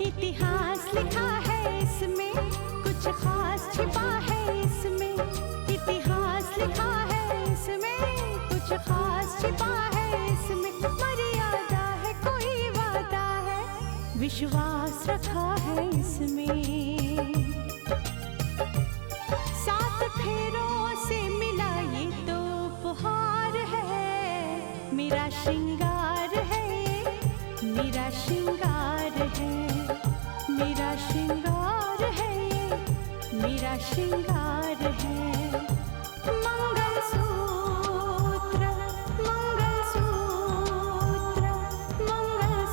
इतिहास लिखा है इसमें, कुछ खास छिपा है इसमें। इतिहास लिखा है इसमें, कुछ खास छिपा है इसमें। मर्यादा है, कोई वादा है, विश्वास रखा है इसमें। सात फेरों से मिला ये तो उपहार है, मेरा श्रृंगार है, मेरा श्रृंगार है, मेरा श्रृंगार है, मेरा श्रृंगार है। मंगलसूत्र, मंगलसूत्र, मंगलसूत्र,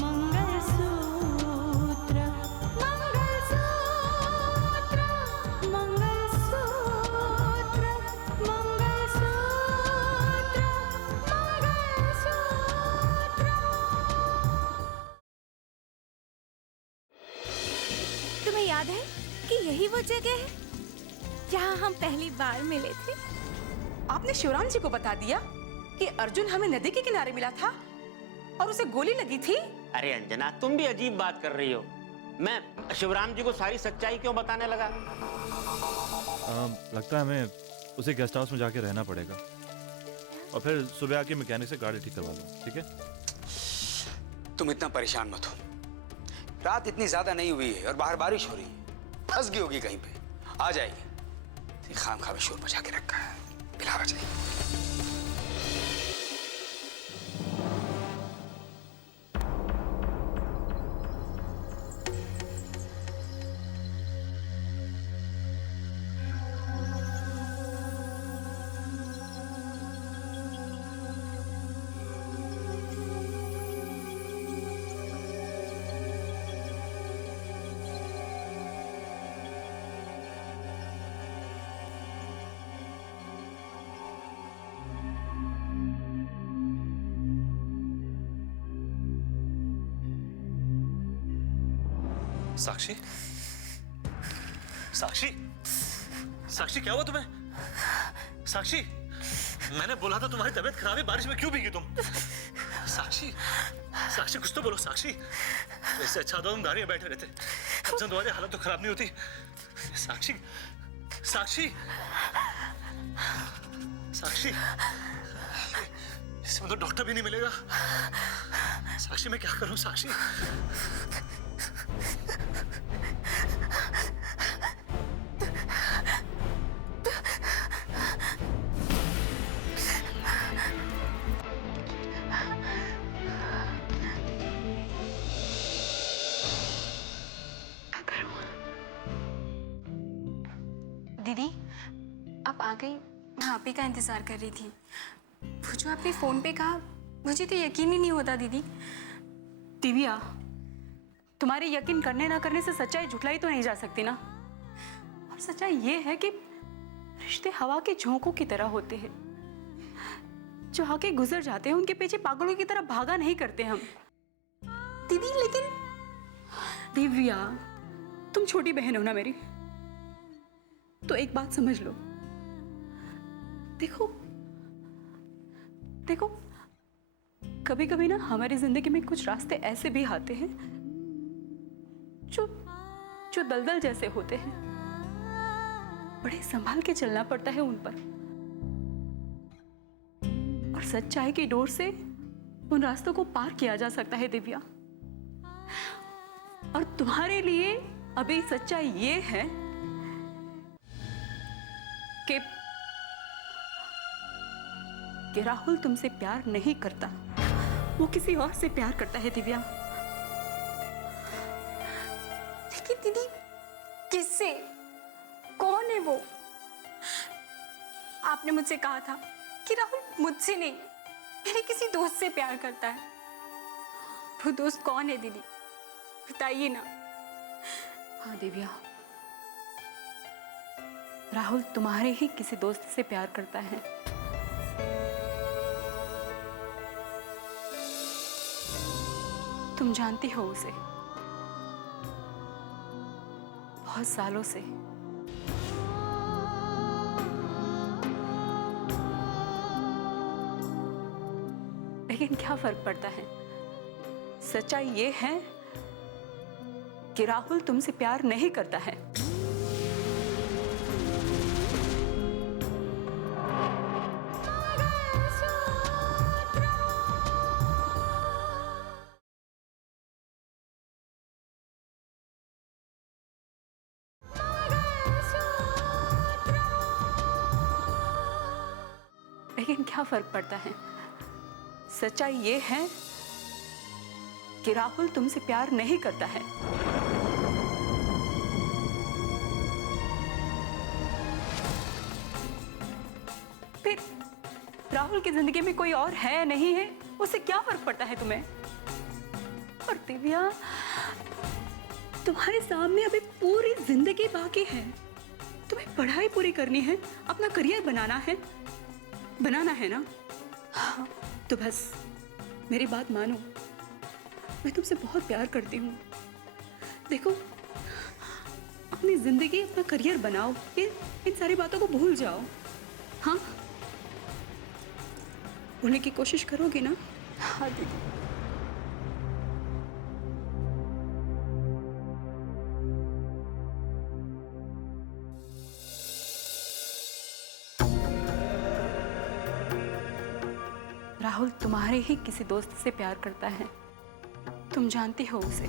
मंगलसूत्र, मंगलसूत्र, मंगलसूत्र, तुम्हें याद है कि यही वो जगह है जहाँ हम पहली बार मिले थे? आपने शिवराम जी को बता दिया कि अर्जुन हमें नदी के किनारे मिला था और उसे गोली लगी थी। अरे अंजना, तुम भी अजीब बात कर रही हो। मैं शिवराम जी को सारी सच्चाई क्यों बताने लगा? लगता है हमें उसे गेस्ट हाउस में जाके रहना पड़ेगा और फिर सुबह आके मैकेनिक से गाड़ी ठीक करवा लो, ठीक है? तुम इतना परेशान मत हो, रात इतनी ज्यादा नहीं हुई है और बाहर बारिश हो रही है, फंस गई होगी कहीं पे, आ जाएगी। खाम खा में शोर मचा के रखा है, बिला आ जाएगी। साक्षी, साक्षी, साक्षी क्या हुआ तुम्हें? साक्षी, मैंने बोला था तुम्हारी तबीयत खराब है, बारिश में क्यों भीगी तुम? साक्षी, साक्षी कुछ तो बोलो साक्षी। इससे अच्छा तो हम गाड़ी में बैठे रहते, कम से कम तुम्हारी हालत तो खराब नहीं होती। साक्षी, साक्षी, साक्षी, इसमें तो डॉक्टर भी नहीं मिलेगा। साक्षी मैं क्या करूं साक्षी? दीदी, आप आ गई। मैं आप ही का इंतजार कर रही थी। वो जो आपने फोन पे कहा, मुझे तो यकीन ही नहीं होता दीदी। दिव्या, तुम्हारे यकीन करने ना करने से सच्चाई झुठलाई तो नहीं जा सकती ना। और सच्चाई ये है कि रिश्ते हवा के झोंकों की तरह होते हैं, जो आके गुजर जाते हैं, उनके पीछे पागलों की तरह भागा नहीं करते हम। दीदी लेकिन दिव्या, तुम छोटी बहन हो ना मेरी, तो एक बात समझ लो। देखो देखो, कभी कभी ना हमारी जिंदगी में कुछ रास्ते ऐसे भी आते हैं जो जो दलदल जैसे होते हैं। बड़े संभाल के चलना पड़ता है उन पर, और सच्चाई की डोर से उन रास्तों को पार किया जा सकता है दिव्या। और तुम्हारे लिए अभी सच्चाई ये है कि राहुल तुमसे प्यार नहीं करता, वो किसी और से प्यार करता है दिव्या। लेकिन दीदी, किससे? कौन है वो? आपने मुझसे कहा था कि राहुल मुझसे नहीं, मेरे किसी दोस्त से प्यार करता है। वो दोस्त कौन है दीदी, बताइए ना। हाँ दिव्या, राहुल तुम्हारे ही किसी दोस्त से प्यार करता है। तुम जानती हो उसे बहुत सालों से। लेकिन क्या फर्क पड़ता है, सच्चाई ये है कि राहुल तुमसे प्यार नहीं करता है। लेकिन क्या फर्क पड़ता है? सच्चाई ये है कि राहुल तुमसे प्यार नहीं करता है। फिर राहुल की जिंदगी में कोई और है नहीं है, उससे क्या फर्क पड़ता है तुम्हें? और दिव्या, तुम्हारे सामने अभी पूरी जिंदगी बाकी है। तुम्हें पढ़ाई पूरी करनी है, अपना करियर बनाना है ना? हाँ, तो बस मेरी बात मानो, मैं तुमसे बहुत प्यार करती हूँ। देखो, अपनी जिंदगी, अपना करियर बनाओ, इन सारी बातों को भूल जाओ। हाँ, भूलने की कोशिश करोगे ना? हाँ दीदी। राहुल तुम्हारे ही किसी दोस्त से प्यार करता है, तुम जानती हो उसे,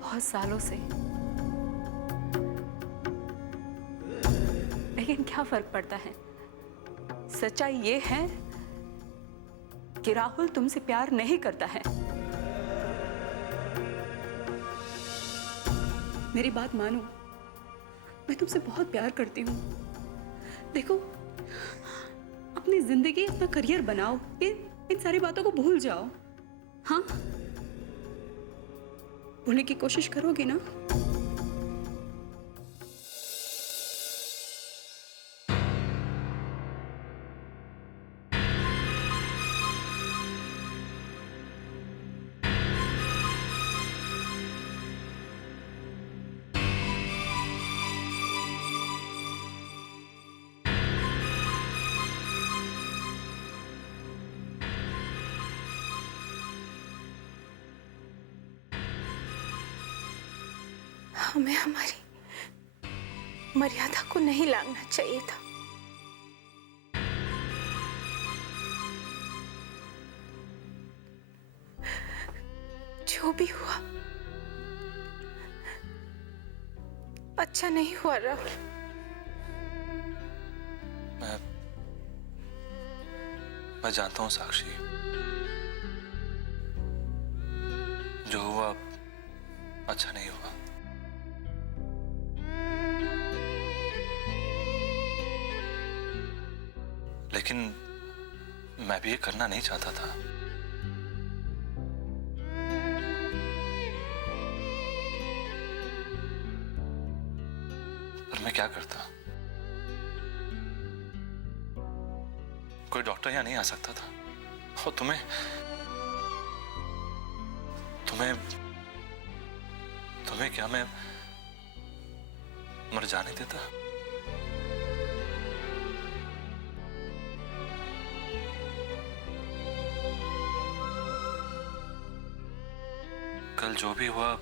बहुत सालों से। लेकिन क्या फर्क पड़ता है? सच्चाई ये है कि राहुल तुमसे प्यार नहीं करता है। मेरी बात मानो, मैं तुमसे बहुत प्यार करती हूँ। देखो, अपनी जिंदगी, अपना करियर बनाओ, इन सारी बातों को भूल जाओ। हाँ, भूलने की कोशिश करोगे ना? हमें हमारी मर्यादा को नहीं लांघना चाहिए था। जो भी हुआ अच्छा नहीं हुआ राहुल। मैं जानता हूँ साक्षी, जो हुआ अच्छा नहीं हुआ। लेकिन मैं भी ये करना नहीं चाहता था। पर मैं क्या करता? कोई डॉक्टर यहाँ नहीं आ सकता था, और तुम्हें क्या मैं मर जाने देता? कल जो भी हुआ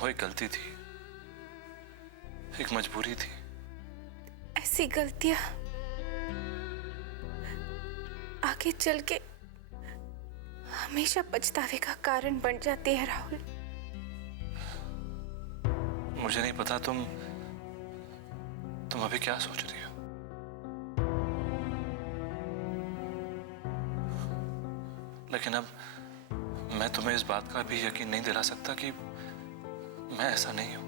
वो एक गलती थी, एक मजबूरी थी। ऐसी गलतियां आगे चल के हमेशा पछतावे का कारण बन जाती है राहुल। मुझे नहीं पता तुम अभी क्या सोच रही हो, लेकिन अब मैं तुम्हें इस बात का भी यकीन नहीं दिला सकता कि मैं ऐसा नहीं हूं।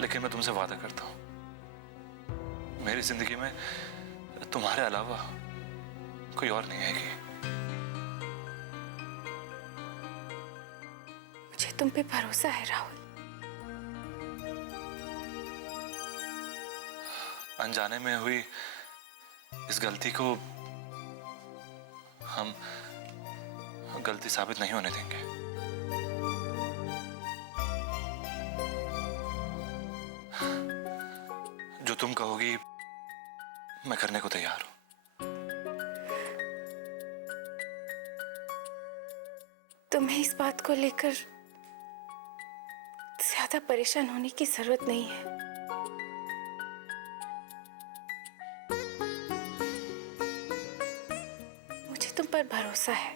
लेकिन मैं तुमसे वादा करता हूं, मेरी जिंदगी में तुम्हारे अलावा कोई और नहीं आएगी। मुझे तुम पे भरोसा है राहुल। अनजाने में हुई इस गलती को हम गलती साबित नहीं होने देंगे। तुम कहोगी मैं करने को तैयार हूं। तुम्हें इस बात को लेकर ज्यादा परेशान होने की जरूरत नहीं है। मुझे तुम पर भरोसा है।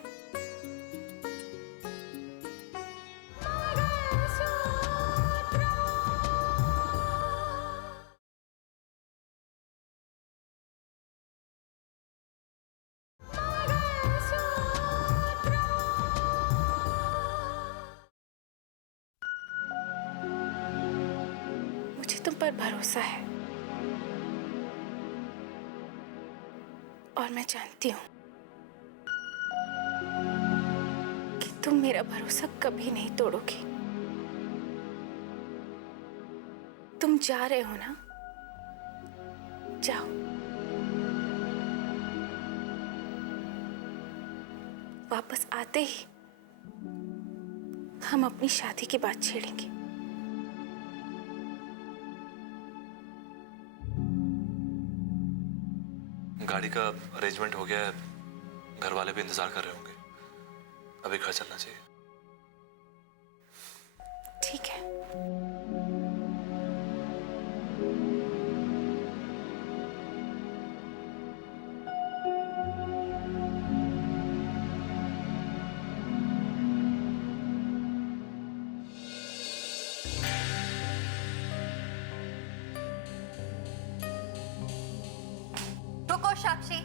तुम पर भरोसा है और मैं जानती हूं कि तुम मेरा भरोसा कभी नहीं तोड़ोगे। तुम जा रहे हो ना, जाओ। वापस आते ही हम अपनी शादी की बात छेड़ेंगे। गाड़ी का अरेंजमेंट हो गया है, घर वाले भी इंतजार कर रहे होंगे, अभी घर चलना चाहिए। ठीक है। रुको साक्षी,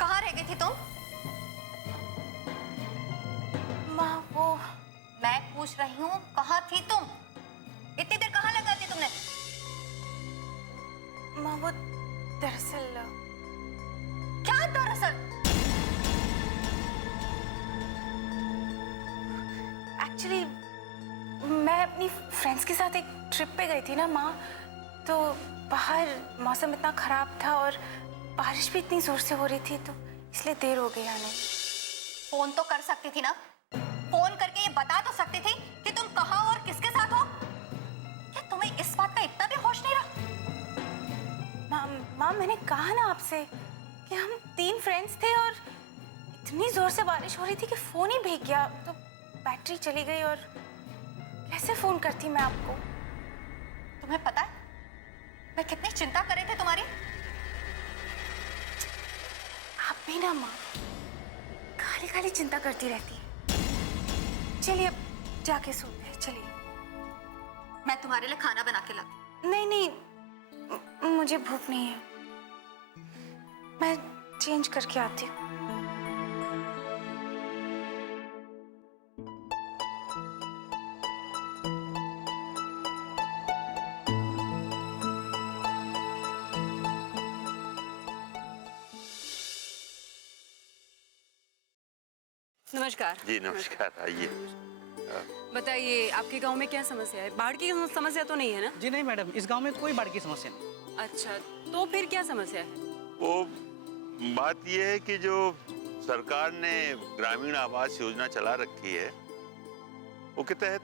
कहाँ रह गई थी तुम? माँ वो मैं पूछ रही हूँ कहाँ थी तुम? इतनी देर कहाँ लगा दी तुमने? माँ वो दरअसल क्या दरअसल? एक्चुअली मैं अपनी फ्रेंड्स के साथ एक ट्रिप पे गई थी ना माँ, तो बाहर मौसम इतना खराब था और बारिश भी इतनी जोर से हो रही थी, तो इसलिए देर हो गई आने। फोन तो कर सकती थी ना, फोन करके ये बता तो सकती थी कि तुम कहाँ और किसके साथ हो। क्या तुम्हें इस बात का इतना भी होश नहीं रहा? माँ मैंने कहा ना आपसे कि हम 3 फ्रेंड्स थे और इतनी जोर से बारिश हो रही थी कि फोन ही भीग गया, तो बैटरी चली गई और कैसे फोन करती मैं आपको। तुम्हें पता है मैं कितनी चिंता कर रही थी तुम्हारी? आप भी ना माँ खाली खाली चिंता करती रहती है। चलिए अब जाके सोते हैं, चलिए। मैं तुम्हारे लिए खाना बना के ला। नहीं नहीं, मुझे भूख नहीं है, मैं चेंज करके आती हूँ। नमस्कार। जी नमस्कार, आइए। बताइए आपके गांव में क्या समस्या है? बाढ़ की समस्या तो नहीं है ना? जी नहीं मैडम, इस गांव में कोई बाढ़ की समस्या नहीं। अच्छा, तो फिर क्या समस्या है? वो बात ये है कि जो सरकार ने ग्रामीण आवास योजना चला रखी है, वो के तहत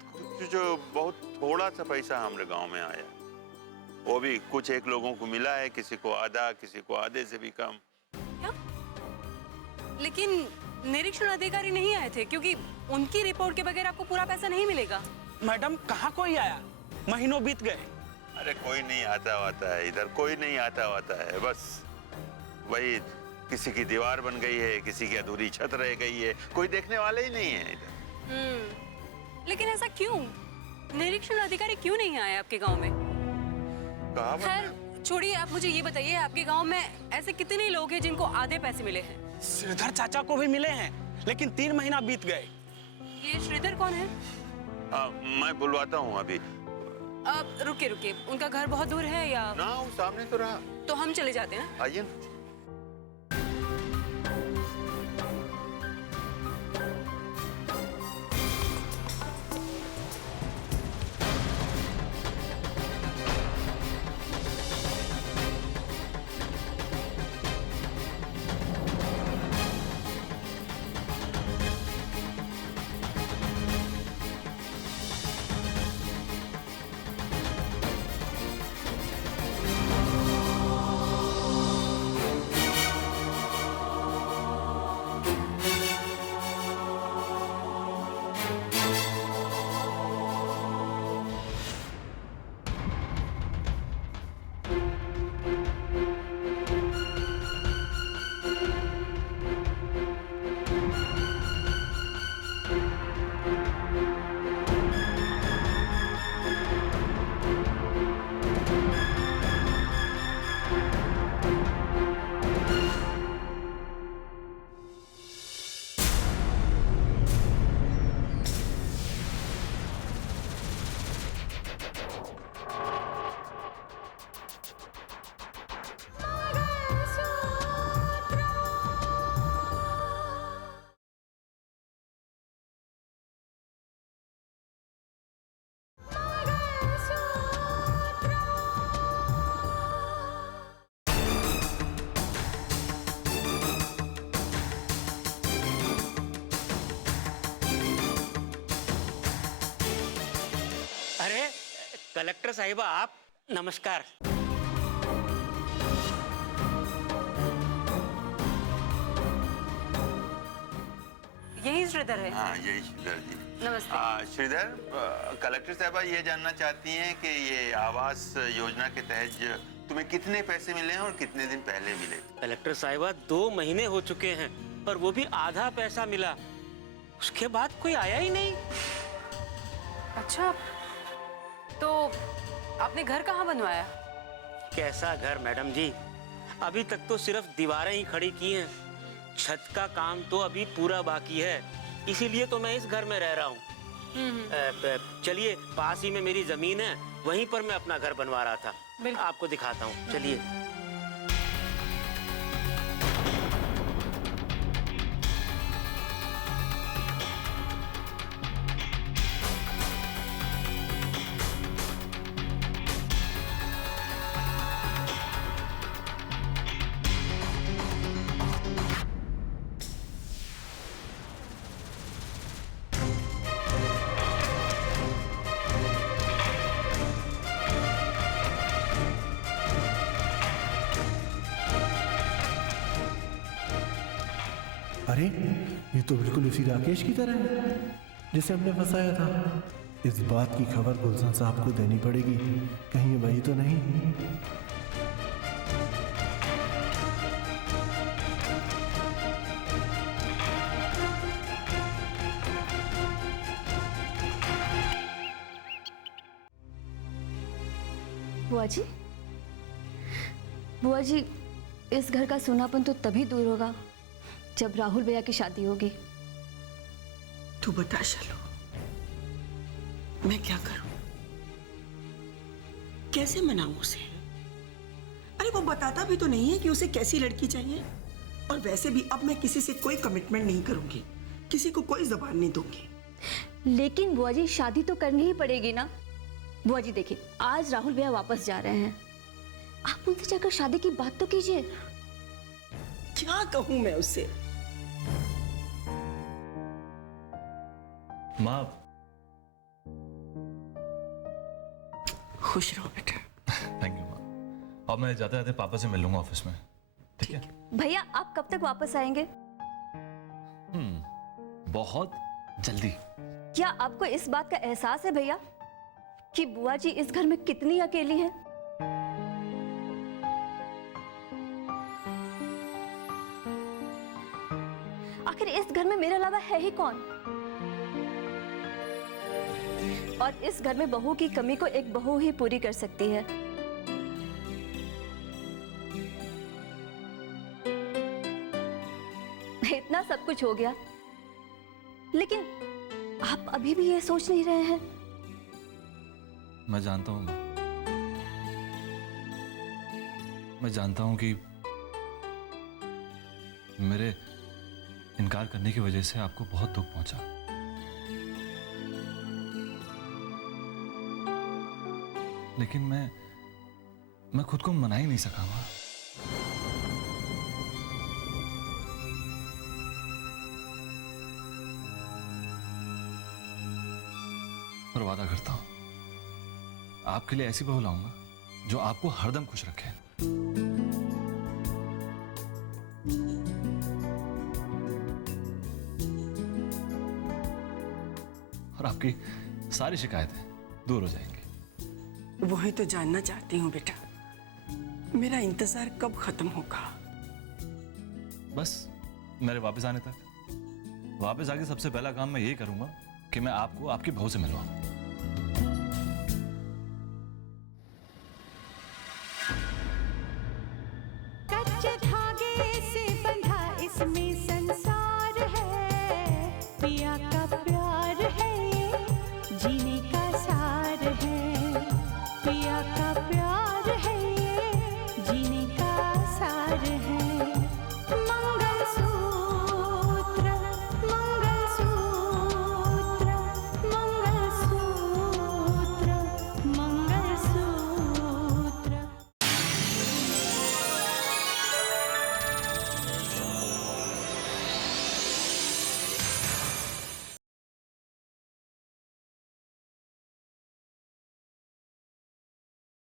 जो बहुत थोड़ा सा पैसा हमारे गांव में आया, वो भी कुछ एक लोगों को मिला है, किसी को आधा, किसी को आधे से भी कम। क्या? लेकिन निरीक्षण अधिकारी नहीं आए थे, क्योंकि उनकी रिपोर्ट के बगैर आपको पूरा पैसा नहीं मिलेगा। मैडम कहाँ कोई आया, महीनों बीत गए। अरे कोई नहीं आता वाता है इधर, कोई नहीं आता वाता है, बस वही किसी की दीवार बन गई है, किसी की अधूरी छत रह गई है, कोई देखने वाले ही नहीं है इधर। लेकिन ऐसा क्यों? निरीक्षण अधिकारी क्यों नहीं आए आपके गांव में? खैर छोड़िए, आप मुझे ये बताइए, आपके गांव में ऐसे कितने लोग हैं जिनको आधे पैसे मिले हैं? श्रीधर चाचा को भी मिले हैं, लेकिन 3 महीना बीत गए। ये श्रीधर कौन है? मैं बुलवाता हूँ अभी। आप रुके रुके, उनका घर बहुत दूर है या? ना, वो सामने तो रहा। तो हम चले जाते हैं। आइए ना। कलेक्टर साहिबा आप, नमस्कार। यही श्रीधर है। हाँ यही श्रीधर जी। नमस्ते। श्रीधर, कलेक्टर साहबा ये जानना चाहती हैं कि ये आवास योजना के तहत तुम्हें कितने पैसे मिले हैं और कितने दिन पहले मिले? कलेक्टर साहिबा 2 महीने हो चुके हैं, पर वो भी आधा पैसा मिला, उसके बाद कोई आया ही नहीं। अच्छा, तो आपने घर कहाँ बनवाया? कैसा घर मैडम जी, अभी तक तो सिर्फ दीवारें ही खड़ी की हैं, छत का काम तो अभी पूरा बाकी है, इसीलिए तो मैं इस घर में रह रहा हूँ। चलिए, पास ही में मेरी जमीन है, वहीं पर मैं अपना घर बनवा रहा था, आपको दिखाता हूँ, चलिए। अरे ये तो बिल्कुल उसी राकेश की तरह है जिसे हमने फंसाया था। इस बात की खबर गुलशन साहब को देनी पड़ेगी, कहीं वही तो नहीं। बुआ जी, इस घर का सूनापन तो तभी दूर होगा जब राहुल भैया की शादी होगी। तू बता चलो, मैं क्या करूं? कैसे मनाऊं उसे? अरे वो बताता भी तो नहीं है कि उसे कैसी लड़की चाहिए। और वैसे भी अब मैं किसी से कोई कमिटमेंट नहीं करूंगी, किसी को कोई जबान नहीं दूंगी। लेकिन बुआ जी, शादी तो करनी ही पड़ेगी ना। बुआ जी देखिए, आज राहुल भैया वापस जा रहे हैं, आप उनसे जाकर शादी की बात तो कीजिए। क्या कहूं मैं उससे? माँ, खुश रहो बेटा। थैंक यू माँ। अब मैं जाते जाते पापा से मिल लूंगा ऑफिस में, ठीक है? भैया, आप कब तक वापस आएंगे? बहुत जल्दी। क्या आपको इस बात का एहसास है भैया कि बुआ जी इस घर में कितनी अकेली हैं? आखिर इस घर में मेरे अलावा है ही कौन? और इस घर में बहू की कमी को एक बहू ही पूरी कर सकती है। इतना सब कुछ हो गया, लेकिन आप अभी भी ये सोच नहीं रहे हैं? मैं जानता हूँ, मैं जानता हूँ कि मेरे इनकार करने की वजह से आपको बहुत दुख पहुंचा। लेकिन मैं खुद को मना ही नहीं सका मां। और वादा करता हूं, आपके लिए ऐसी बहू लाऊंगा जो आपको हरदम खुश रखे। और आपकी सारी शिकायतें दूर हो जाएंगी। वही तो जानना चाहती हूँ बेटा, मेरा इंतजार कब खत्म होगा? बस मेरे वापस आने तक। वापस आके सबसे पहला काम मैं यही करूंगा कि मैं आपको आपकी बहू से मिलवाऊं। कच्चे धागे से बंधा इसमें संसार है, पिया